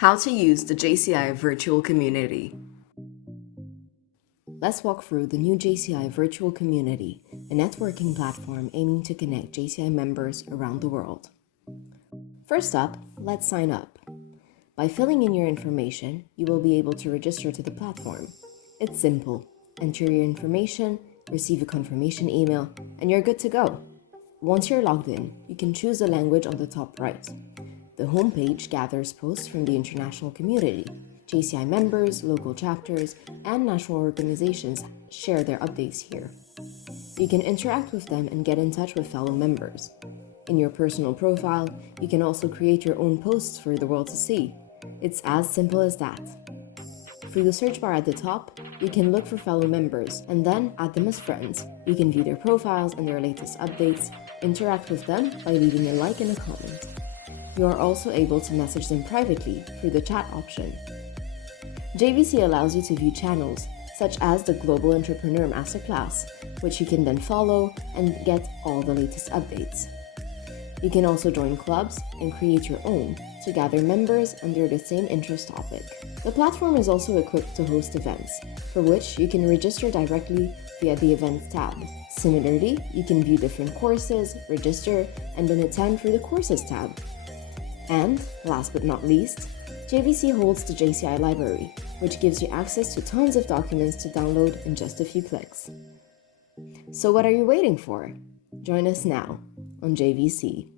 How to use the JCI Virtual Community. Let's walk through the new JCI Virtual Community, a networking platform aiming to connect JCI members around the world. First up, let's sign up. By filling in your information, you will be able to register to the platform. It's simple. Enter your information, receive a confirmation email, and you're good to go. Once you're logged in, you can choose the language on the top right. The homepage gathers posts from the international community. JCI members, local chapters, and national organizations share their updates here. You can interact with them and get in touch with fellow members. In your personal profile, you can also create your own posts for the world to see. It's as simple as that. Through the search bar at the top, you can look for fellow members and then add them as friends. You can view their profiles and their latest updates, interact with them by leaving a like and a comment. You are also able to message them privately through the chat option. JVC allows you to view channels such as the Global Entrepreneur Masterclass, which you can then follow and get all the latest updates. You can also join clubs and create your own to gather members under the same interest topic. The platform is also equipped to host events, for which you can register directly via the Events tab. Similarly, you can view different courses, register, and then attend through the Courses tab. And, last but not least, JVC holds the JCI library, which gives you access to tons of documents to download in just a few clicks. So what are you waiting for? Join us now on JVC.